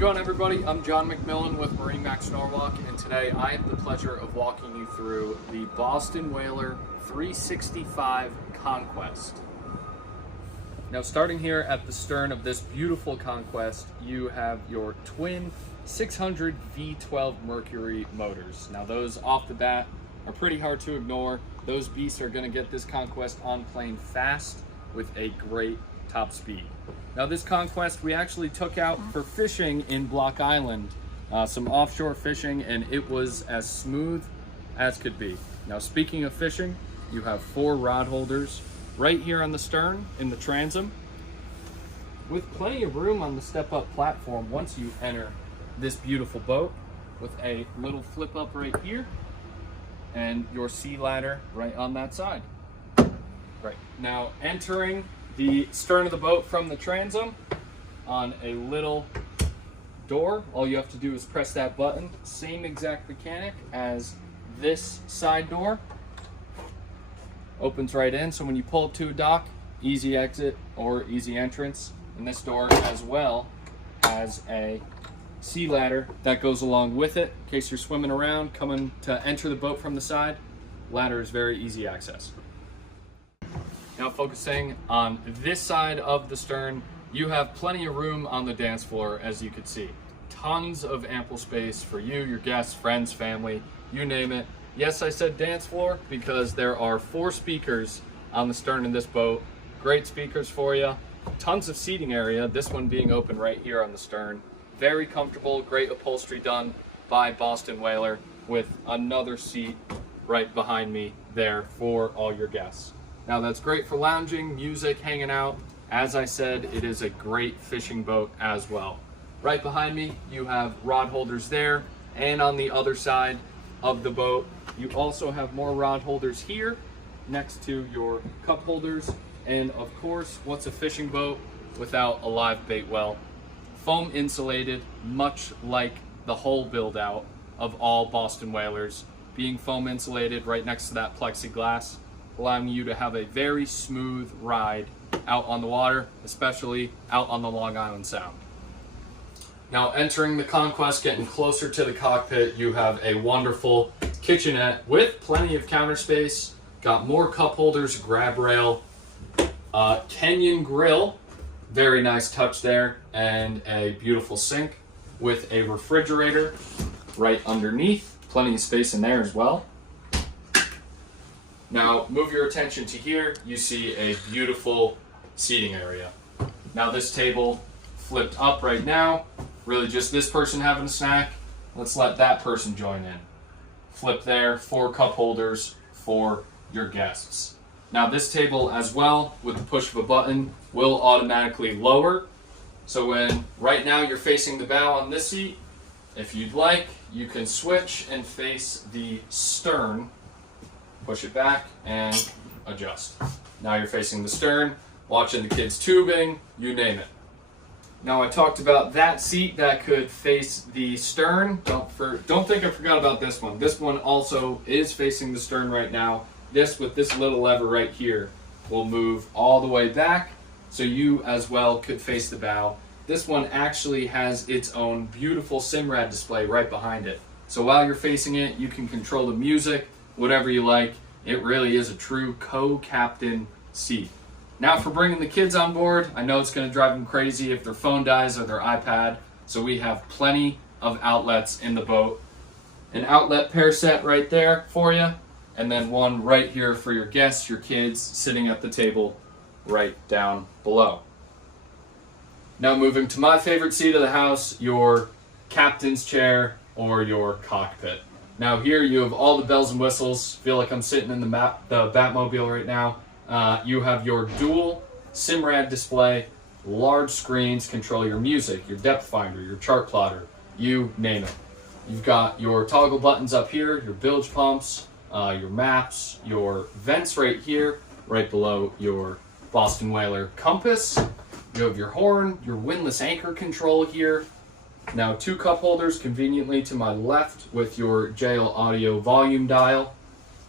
it going, everybody? I'm John McMillan with MarineMax Norwalk, and today I have the pleasure of walking you through the Boston Whaler 365 Conquest. Now, starting here at the stern of this beautiful Conquest, you have your twin 600 V12 Mercury motors. Now, those off the bat are pretty hard to ignore. Those beasts are going to get this Conquest on plane fast with a great top speed. Now, this Conquest we actually took out for fishing in Block Island, some offshore fishing, and it was as smooth as could be. Now, speaking of fishing, you have 4 rod holders right here on the stern in the transom, with plenty of room on the step-up platform once you enter this beautiful boat, with a little flip up right here and your sea ladder right on that side. Right now, entering the stern of the boat from the transom on a little door, all you have to do is press that button. Same exact mechanic as this side door. Opens right in, so when you pull up to a dock, easy exit or easy entrance. And this door as well has a sea ladder that goes along with it in case you're swimming around, coming to enter the boat from the side. Ladder is very easy access. Now, focusing on this side of the stern, you have plenty of room on the dance floor, as you can see. Tons of ample space for you, your guests, friends, family, you name it. Yes, I said dance floor because there are 4 speakers on the stern in this boat. Great speakers for you. Tons of seating area, this one being open right here on the stern. Very comfortable, great upholstery done by Boston Whaler, with another seat right behind me there for all your guests. Now, that's great for lounging, music, hanging out. As I said, it is a great fishing boat as well. Right behind me, you have rod holders there, and on the other side of the boat, you also have more rod holders here next to your cup holders. And of course, what's a fishing boat without a live bait well? Foam insulated, much like the whole build out of all Boston Whalers, being foam insulated right next to that plexiglass, allowing you to have a very smooth ride out on the water, especially out on the Long Island Sound. Now, entering the Conquest, getting closer to the cockpit, you have a wonderful kitchenette with plenty of counter space. Got more cup holders, grab rail, Kenyan grill, very nice touch there, and a beautiful sink with a refrigerator right underneath. Plenty of space in there as well. Now, move your attention to here. You see a beautiful seating area. Now, this table flipped up right now. Really just this person having a snack. Let's let that person join in. Flip there, 4 cup holders for your guests. Now, this table as well, with the push of a button, will automatically lower. So when right now you're facing the bow on this seat, if you'd like, you can switch and face the stern. Push it back and adjust. Now you're facing the stern, watching the kids tubing, you name it. Now, I talked about that seat that could face the stern. Don't think I forgot about this one. This one also is facing the stern right now. This, with this little lever right here, will move all the way back, so you as well could face the bow. This one actually has its own beautiful Simrad display right behind it. So while you're facing it, you can control the music, whatever you like. It really is a true co-captain seat. Now, for bringing the kids on board, I know it's going to drive them crazy if their phone dies or their iPad, so we have plenty of outlets in the boat. An outlet pair set right there for you, and then one right here for your guests, your kids, sitting at the table right down below. Now, moving to my favorite seat of the house, your captain's chair or your cockpit. Now, here you have all the bells and whistles. Feel like I'm sitting in the Batmobile right now. You have your dual Simrad display, large screens control your music, your depth finder, your chart plotter, you name it. You've got your toggle buttons up here, your bilge pumps, your maps, your vents right here, right below your Boston Whaler compass. You have your horn, your windlass anchor control here. Now, 2 cup holders conveniently to my left with your JL Audio volume dial,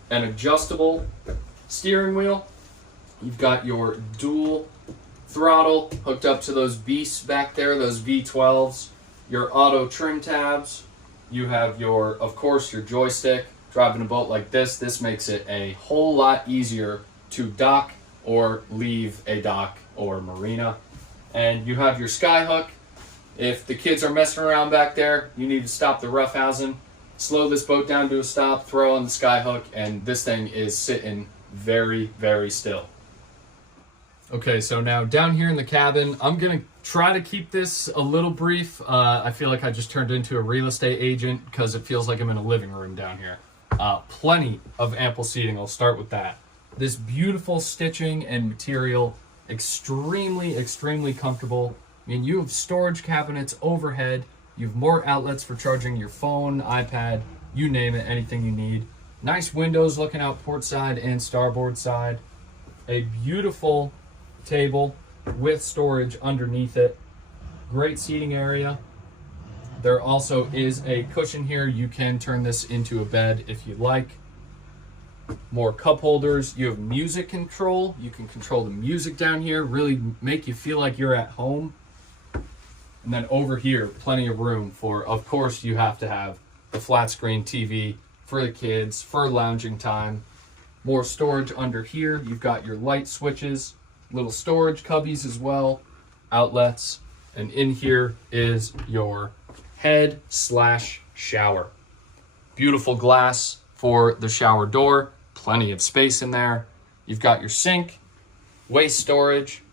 an adjustable steering wheel. You've got your dual throttle hooked up to those beasts back there, those V12s. your auto trim tabs. You have your, of course, your joystick. Driving a boat like this makes it a whole lot easier to dock or leave a dock or marina. And you have your sky hook. If the kids are messing around back there, you need to stop the roughhousing. Slow this boat down to a stop, throw on the sky hook, and this thing is sitting very, very still. Okay, so now down here in the cabin, I'm gonna try to keep this a little brief. I feel like I just turned into a real estate agent because it feels like I'm in a living room down here. Plenty of ample seating, I'll start with that. This beautiful stitching and material, extremely, extremely comfortable. I mean, you have storage cabinets overhead, you have more outlets for charging your phone, iPad, you name it, anything you need. Nice windows looking out port side and starboard side. A beautiful table with storage underneath it. Great seating area. There also is a cushion here. You can turn this into a bed if you'd like. More cup holders. You have music control. You can control the music down here, really make you feel like you're at home. And then over here, plenty of room for, of course, you have to have the flat screen TV for the kids, for lounging time. More storage under here. You've got your light switches, little storage cubbies as well, outlets, and in here is your head/shower. Beautiful glass for the shower door, plenty of space in there. You've got your sink, waste storage,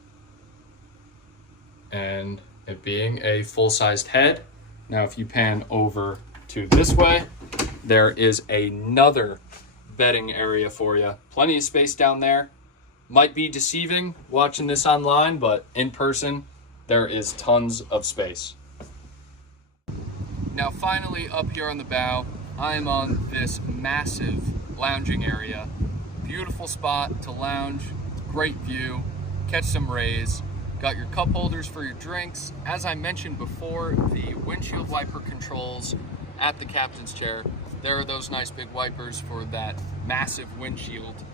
and it being a full-sized head. Now if you pan over to this way, there is another bedding area for you. Plenty of space down there. Might be deceiving watching this online, but in person, there is tons of space. Now finally up here on the bow, I'm on this massive lounging area. Beautiful spot to lounge, great view, catch some rays. Got your cup holders for your drinks. As I mentioned before, the windshield wiper controls at the captain's chair. There are those nice big wipers for that massive windshield.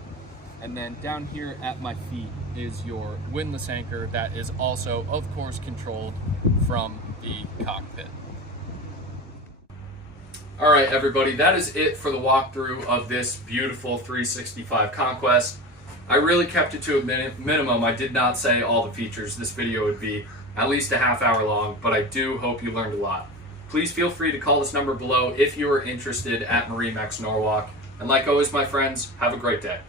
And then down here at my feet is your windlass anchor that is also, of course, controlled from the cockpit. All right, everybody, that is it for the walkthrough of this beautiful 365 Conquest. I really kept it to a minimum. I did not say all the features. This video would be at least a half hour long, but I do hope you learned a lot. Please feel free to call this number below if you are interested at MarineMax Norwalk. And like always, my friends, have a great day.